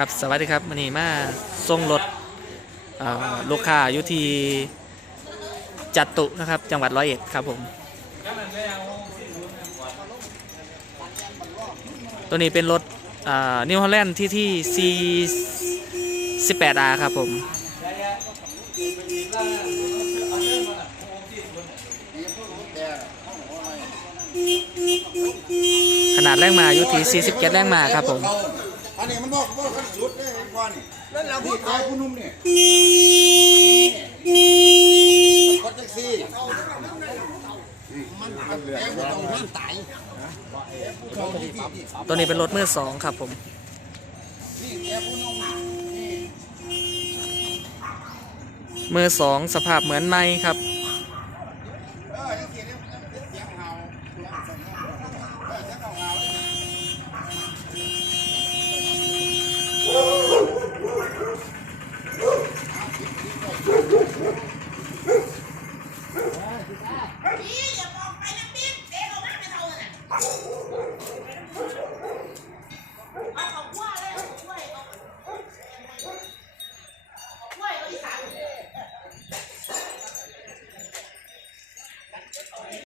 ครับสวัสดีครับมันนี้มาส่งรถลูกค้าอยู่ที่จัตุนะครับ จังหวัดร้อยเอ็ดครับผม ตัวนี้เป็นรถนิวฮอลแลนด์ที่ที่ C 18R ครับผมขนาดแรงมาอยู่ที่47แรงมาครับผม อันนี้มันบอกว่าขันสุดเลยก่อนนี่นั่นเราพูดขายผู้นุ่มเนี่ยคดแท็กซี่มันเหลือตรงท่านตายตัวนี้เป็นรถมือสองครับผมมือสองสภาพเหมือนไม้ครับเ